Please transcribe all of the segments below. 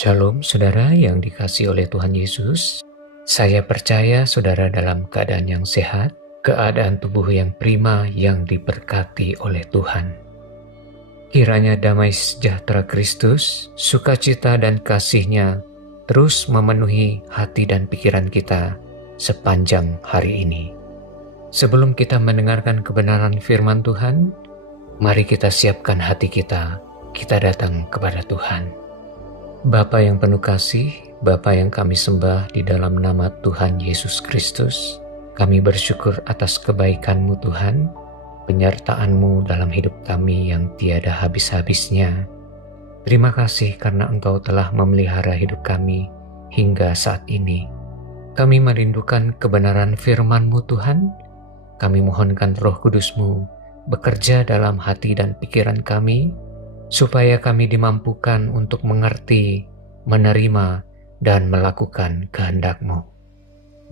Shalom saudara yang dikasihi oleh Tuhan Yesus. Saya percaya saudara dalam keadaan yang sehat, keadaan tubuh yang prima yang diberkati oleh Tuhan. Kiranya damai sejahtera Kristus, sukacita dan kasih-Nya terus memenuhi hati dan pikiran kita sepanjang hari ini. Sebelum kita mendengarkan kebenaran firman Tuhan, mari kita siapkan hati kita datang kepada Tuhan. Bapa yang penuh kasih, Bapa yang kami sembah di dalam nama Tuhan Yesus Kristus, kami bersyukur atas kebaikan-Mu Tuhan, penyertaan-Mu dalam hidup kami yang tiada habis-habisnya. Terima kasih karena Engkau telah memelihara hidup kami hingga saat ini. Kami merindukan kebenaran firman-Mu Tuhan. Kami mohonkan Roh Kudus-Mu bekerja dalam hati dan pikiran kami, supaya kami dimampukan untuk mengerti, menerima, dan melakukan kehendak-Mu.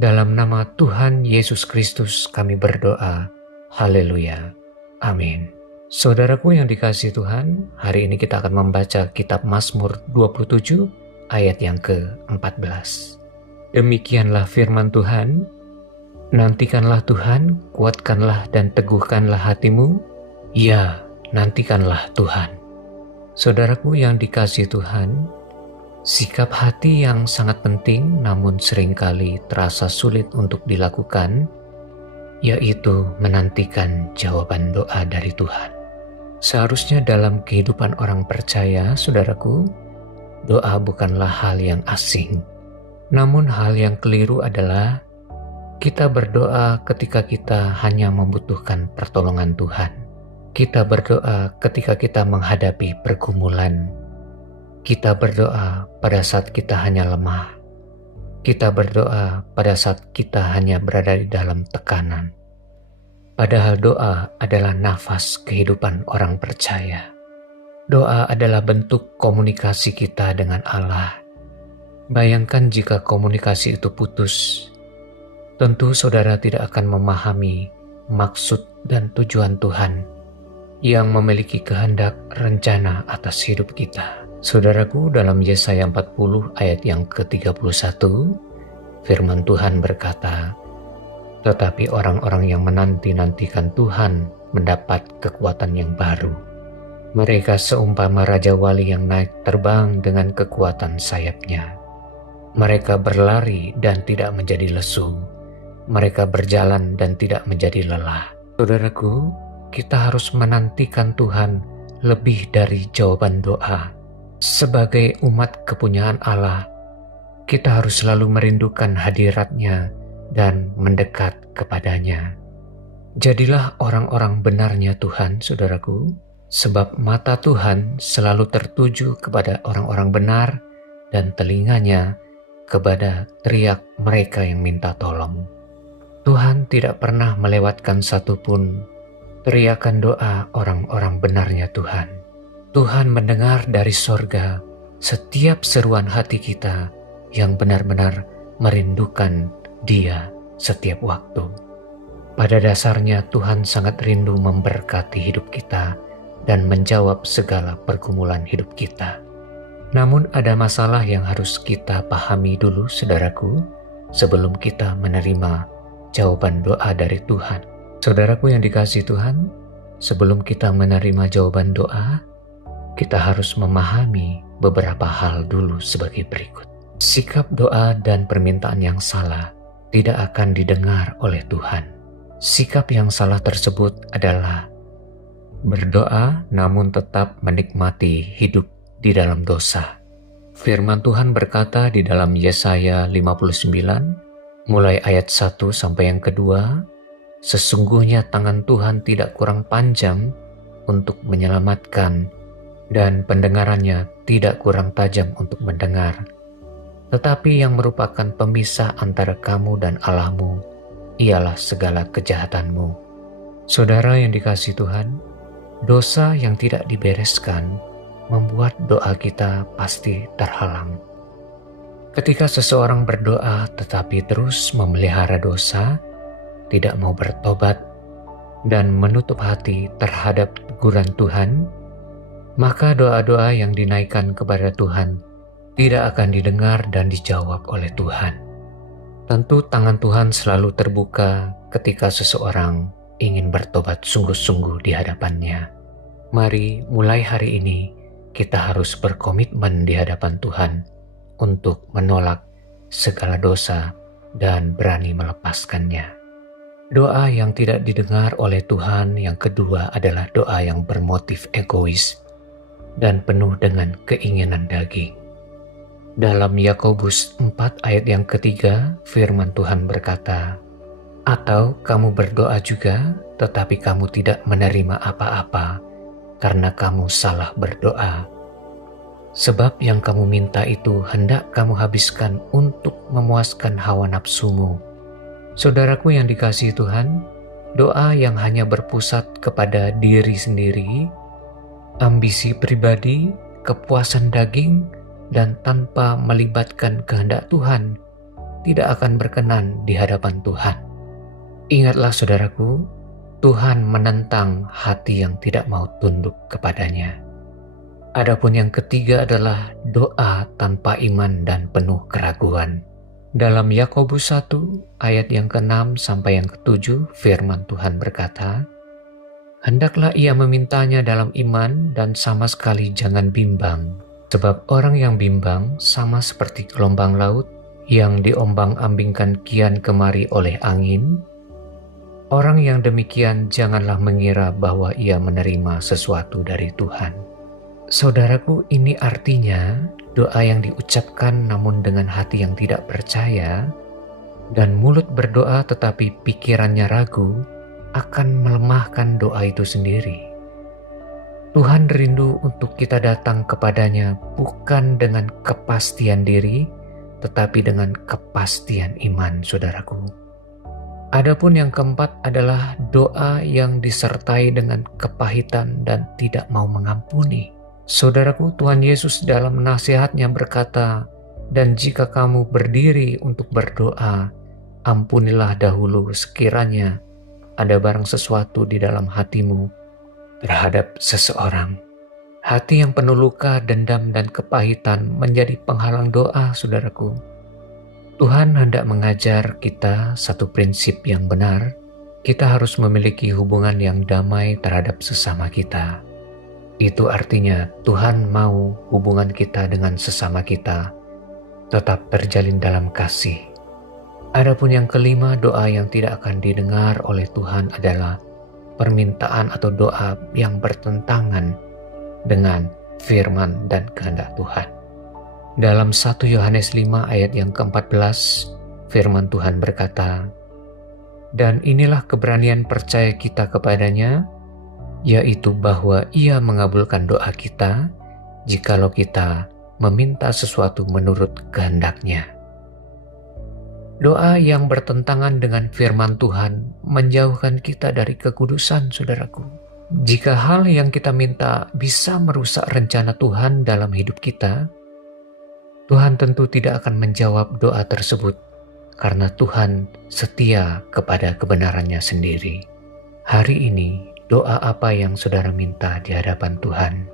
Dalam nama Tuhan Yesus Kristus kami berdoa. Haleluya. Amin. Saudaraku yang dikasihi Tuhan, hari ini kita akan membaca kitab Mazmur 27 ayat yang ke-14. Demikianlah firman Tuhan, nantikanlah Tuhan, kuatkanlah dan teguhkanlah hatimu. Ya, nantikanlah Tuhan. Saudaraku yang dikasihi Tuhan, sikap hati yang sangat penting namun seringkali terasa sulit untuk dilakukan, yaitu menantikan jawaban doa dari Tuhan. Seharusnya dalam kehidupan orang percaya, saudaraku, doa bukanlah hal yang asing. Namun hal yang keliru adalah kita berdoa ketika kita hanya membutuhkan pertolongan Tuhan. Kita berdoa ketika kita menghadapi pergumulan. Kita berdoa pada saat kita hanya lemah. Kita berdoa pada saat kita hanya berada di dalam tekanan. Padahal doa adalah nafas kehidupan orang percaya. Doa adalah bentuk komunikasi kita dengan Allah. Bayangkan jika komunikasi itu putus. Tentu saudara tidak akan memahami maksud dan tujuan Tuhan yang memiliki kehendak rencana atas hidup kita. Saudaraku, dalam Yesaya 40 ayat yang ke-31, firman Tuhan berkata, "Tetapi orang-orang yang menanti-nantikan Tuhan mendapat kekuatan yang baru. Mereka seumpama Raja Wali yang naik terbang dengan kekuatan sayapnya. Mereka berlari dan tidak menjadi lesu. Mereka berjalan dan tidak menjadi lelah." Saudaraku, kita harus menantikan Tuhan lebih dari jawaban doa. Sebagai umat kepunyaan Allah, kita harus selalu merindukan hadirat-Nya dan mendekat kepadanya. Jadilah orang-orang benarnya Tuhan, saudaraku, sebab mata Tuhan selalu tertuju kepada orang-orang benar dan telinganya kepada teriak mereka yang minta tolong. Tuhan tidak pernah melewatkan satupun teriakan doa orang-orang benarnya Tuhan. Tuhan mendengar dari sorga setiap seruan hati kita yang benar-benar merindukan Dia setiap waktu. Pada dasarnya Tuhan sangat rindu memberkati hidup kita dan menjawab segala pergumulan hidup kita. Namun ada masalah yang harus kita pahami dulu, saudaraku, sebelum kita menerima jawaban doa dari Tuhan. Saudaraku yang dikasihi Tuhan, sebelum kita menerima jawaban doa, kita harus memahami beberapa hal dulu sebagai berikut. Sikap doa dan permintaan yang salah tidak akan didengar oleh Tuhan. Sikap yang salah tersebut adalah berdoa namun tetap menikmati hidup di dalam dosa. Firman Tuhan berkata di dalam Yesaya 59, mulai ayat 1 sampai yang kedua, "Sesungguhnya tangan Tuhan tidak kurang panjang untuk menyelamatkan, dan pendengarannya tidak kurang tajam untuk mendengar. Tetapi yang merupakan pemisah antara kamu dan Allah-Mu, ialah segala kejahatanmu." Saudara yang dikasihi Tuhan, dosa yang tidak dibereskan membuat doa kita pasti terhalang. Ketika seseorang berdoa tetapi terus memelihara dosa, tidak mau bertobat, dan menutup hati terhadap teguran Tuhan, maka doa-doa yang dinaikkan kepada Tuhan tidak akan didengar dan dijawab oleh Tuhan. Tentu tangan Tuhan selalu terbuka ketika seseorang ingin bertobat sungguh-sungguh di hadapannya. Mari mulai hari ini kita harus berkomitmen di hadapan Tuhan untuk menolak segala dosa dan berani melepaskannya. Doa yang tidak didengar oleh Tuhan yang kedua adalah doa yang bermotif egois dan penuh dengan keinginan daging. Dalam Yakobus 4 ayat yang ketiga, firman Tuhan berkata, "Atau kamu berdoa juga, tetapi kamu tidak menerima apa-apa, karena kamu salah berdoa. Sebab yang kamu minta itu hendak kamu habiskan untuk memuaskan hawa nafsumu." Saudaraku yang dikasihi Tuhan, doa yang hanya berpusat kepada diri sendiri, ambisi pribadi, kepuasan daging, dan tanpa melibatkan kehendak Tuhan, tidak akan berkenan di hadapan Tuhan. Ingatlah saudaraku, Tuhan menentang hati yang tidak mau tunduk kepadanya. Adapun yang ketiga adalah doa tanpa iman dan penuh keraguan. Dalam Yakobus 1 ayat yang ke-6 sampai yang ke-7, firman Tuhan berkata, "Hendaklah ia memintanya dalam iman dan sama sekali jangan bimbang, sebab orang yang bimbang sama seperti gelombang laut yang diombang-ambingkan kian kemari oleh angin. Orang yang demikian janganlah mengira bahwa ia menerima sesuatu dari Tuhan." Saudaraku, ini artinya doa yang diucapkan namun dengan hati yang tidak percaya dan mulut berdoa tetapi pikirannya ragu akan melemahkan doa itu sendiri. Tuhan rindu untuk kita datang kepadanya bukan dengan kepastian diri tetapi dengan kepastian iman, saudaraku. Adapun yang keempat adalah doa yang disertai dengan kepahitan dan tidak mau mengampuni. Saudaraku, Tuhan Yesus dalam nasihatnya berkata, "Dan jika kamu berdiri untuk berdoa, ampunilah dahulu sekiranya ada barang sesuatu di dalam hatimu terhadap seseorang." Hati yang penuh luka, dendam, dan kepahitan menjadi penghalang doa, saudaraku. Tuhan hendak mengajar kita satu prinsip yang benar. Kita harus memiliki hubungan yang damai terhadap sesama kita. Itu artinya Tuhan mau hubungan kita dengan sesama kita tetap terjalin dalam kasih. Adapun yang kelima, doa yang tidak akan didengar oleh Tuhan adalah permintaan atau doa yang bertentangan dengan firman dan kehendak Tuhan. Dalam 1 Yohanes 5 ayat yang ke-14, firman Tuhan berkata, "Dan inilah keberanian percaya kita kepadanya, yaitu bahwa Ia mengabulkan doa kita jikalau kita meminta sesuatu menurut kehendak-Nya." Doa yang bertentangan dengan firman Tuhan menjauhkan kita dari kekudusan, saudaraku. Jika hal yang kita minta bisa merusak rencana Tuhan dalam hidup kita, Tuhan tentu tidak akan menjawab doa tersebut karena Tuhan setia kepada kebenarannya sendiri. Hari ini, doa apa yang saudara minta di hadapan Tuhan?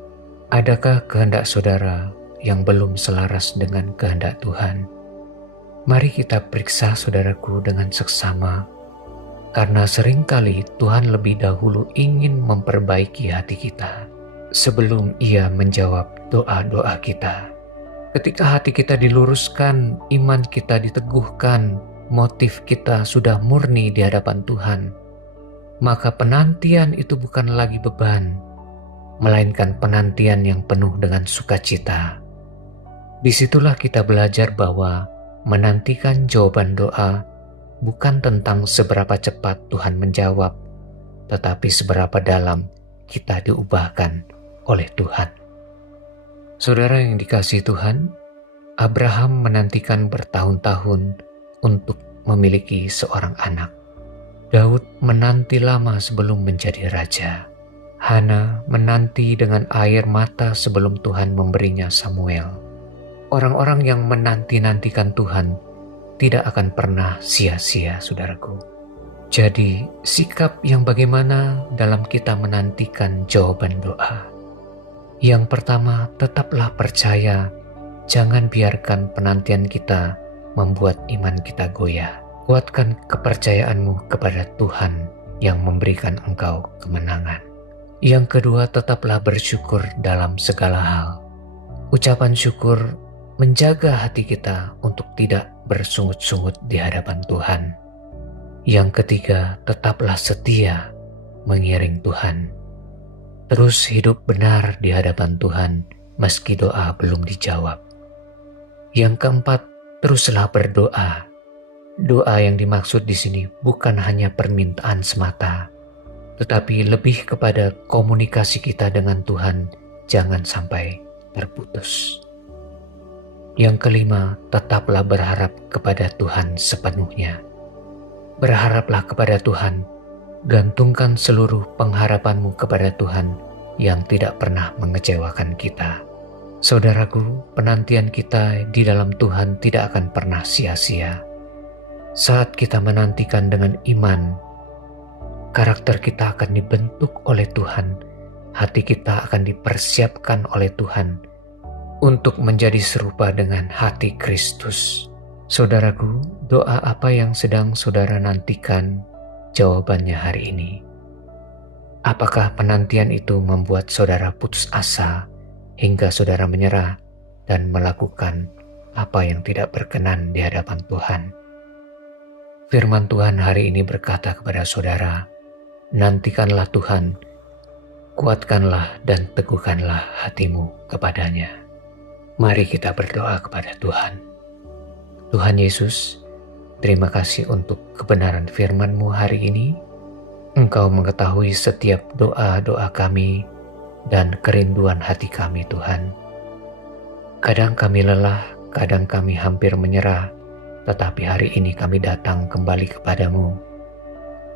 Adakah kehendak saudara yang belum selaras dengan kehendak Tuhan? Mari kita periksa saudaraku dengan seksama, karena seringkali Tuhan lebih dahulu ingin memperbaiki hati kita sebelum Ia menjawab doa-doa kita. Ketika hati kita diluruskan, iman kita diteguhkan, motif kita sudah murni di hadapan Tuhan, maka penantian itu bukan lagi beban, melainkan penantian yang penuh dengan sukacita. Disitulah kita belajar bahwa menantikan jawaban doa bukan tentang seberapa cepat Tuhan menjawab, tetapi seberapa dalam kita diubahkan oleh Tuhan. Saudara yang dikasihi Tuhan, Abraham menantikan bertahun-tahun untuk memiliki seorang anak. Daud menanti lama sebelum menjadi raja. Hana menanti dengan air mata sebelum Tuhan memberinya Samuel. Orang-orang yang menanti-nantikan Tuhan tidak akan pernah sia-sia, saudaraku. Jadi, sikap yang bagaimana dalam kita menantikan jawaban doa? Yang pertama, tetaplah percaya Jangan biarkan penantian kita membuat iman kita goyah. Kuatkan kepercayaanmu kepada Tuhan yang memberikan engkau kemenangan. Yang kedua, tetaplah bersyukur dalam segala hal. Ucapan syukur menjaga hati kita untuk tidak bersungut-sungut di hadapan Tuhan. Yang ketiga, tetaplah setia mengiring Tuhan. Terus hidup benar di hadapan Tuhan meski doa belum dijawab. Yang keempat, teruslah berdoa. Doa yang dimaksud di sini bukan hanya permintaan semata, tetapi lebih kepada komunikasi kita dengan Tuhan jangan sampai terputus. Yang kelima, tetaplah berharap kepada Tuhan sepenuhnya. Berharaplah kepada Tuhan, gantungkan seluruh pengharapanmu kepada Tuhan yang tidak pernah mengecewakan kita. Saudaraku, penantian kita di dalam Tuhan tidak akan pernah sia-sia. Saat kita menantikan dengan iman, karakter kita akan dibentuk oleh Tuhan, hati kita akan dipersiapkan oleh Tuhan untuk menjadi serupa dengan hati Kristus. Saudaraku, doa apa yang sedang saudara nantikan? Jawabannya hari ini. Apakah penantian itu membuat saudara putus asa hingga saudara menyerah dan melakukan apa yang tidak berkenan di hadapan Tuhan? Firman Tuhan hari ini berkata kepada saudara, nantikanlah Tuhan, kuatkanlah dan teguhkanlah hatimu kepadanya. Mari kita berdoa kepada Tuhan. Tuhan Yesus, terima kasih untuk kebenaran firman-Mu hari ini. Engkau mengetahui setiap doa-doa kami dan kerinduan hati kami, Tuhan. Kadang kami lelah, kadang kami hampir menyerah, tetapi hari ini kami datang kembali kepadamu.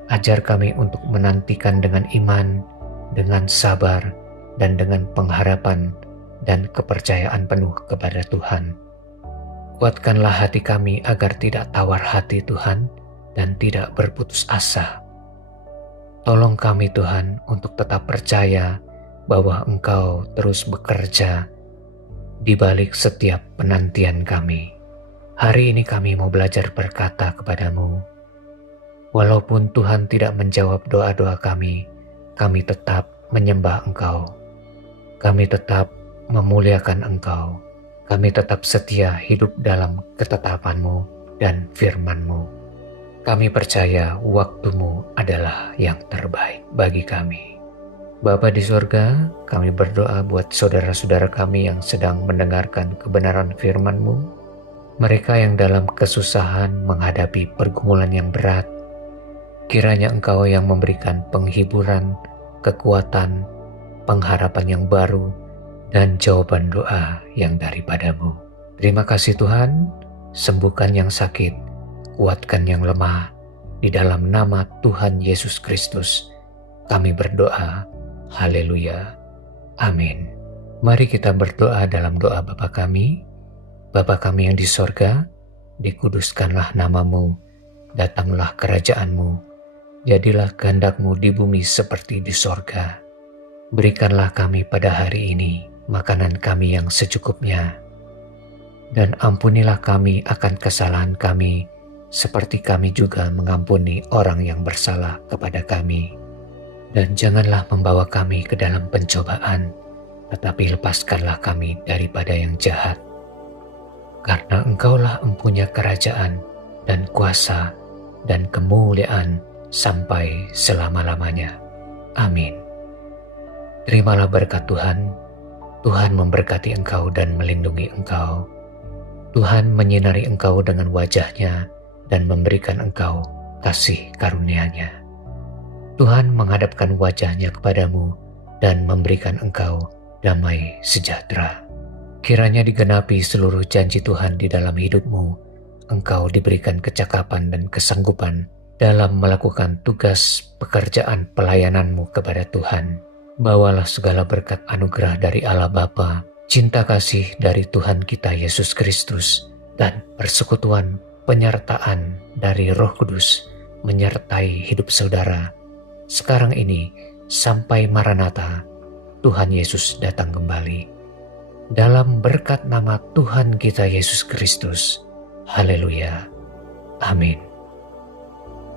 Ajar kami untuk menantikan dengan iman, dengan sabar, dan dengan pengharapan dan kepercayaan penuh kepada Tuhan. Kuatkanlah hati kami agar tidak tawar hati, Tuhan, dan tidak berputus asa. Tolong kami, Tuhan, untuk tetap percaya bahwa Engkau terus bekerja di balik setiap penantian kami. Hari ini kami mau belajar berkata kepadamu, walaupun Tuhan tidak menjawab doa-doa kami tetap menyembah Engkau. Kami tetap memuliakan Engkau. Kami tetap setia hidup dalam ketetapan-Mu dan firman-Mu. Kami percaya waktu-Mu adalah yang terbaik bagi kami. Bapa di surga, kami berdoa buat saudara-saudara kami yang sedang mendengarkan kebenaran firman-Mu. Mereka yang dalam kesusahan menghadapi pergumulan yang berat, kiranya Engkau yang memberikan penghiburan, kekuatan, pengharapan yang baru, dan jawaban doa yang daripada-Mu. Terima kasih Tuhan, sembuhkan yang sakit, kuatkan yang lemah. Di dalam nama Tuhan Yesus Kristus, kami berdoa. Haleluya. Amin. Mari kita berdoa dalam doa Bapa kami. Bapa kami yang di sorga, dikuduskanlah nama-Mu, datanglah kerajaan-Mu, jadilah kehendak-Mu di bumi seperti di sorga. Berikanlah kami pada hari ini makanan kami yang secukupnya, dan ampunilah kami akan kesalahan kami, seperti kami juga mengampuni orang yang bersalah kepada kami. Dan janganlah membawa kami ke dalam pencobaan, tetapi lepaskanlah kami daripada yang jahat. Karena Engkaulah empunya kerajaan dan kuasa dan kemuliaan sampai selama-lamanya. Amin. Terimalah berkat Tuhan. Tuhan memberkati engkau dan melindungi engkau. Tuhan menyinari engkau dengan wajah-Nya dan memberikan engkau kasih karunia-Nya. Tuhan menghadapkan wajah-Nya kepadamu dan memberikan engkau damai sejahtera. Kiranya digenapi seluruh janji Tuhan di dalam hidupmu. Engkau diberikan kecakapan dan kesanggupan dalam melakukan tugas pekerjaan pelayananmu kepada Tuhan. Bawalah segala berkat anugerah dari Allah Bapa, cinta kasih dari Tuhan kita Yesus Kristus, dan persekutuan penyertaan dari Roh Kudus menyertai hidup saudara sekarang ini sampai Maranatha, Tuhan Yesus datang kembali. dalam berkat nama Tuhan kita Yesus Kristus. Haleluya. Amin.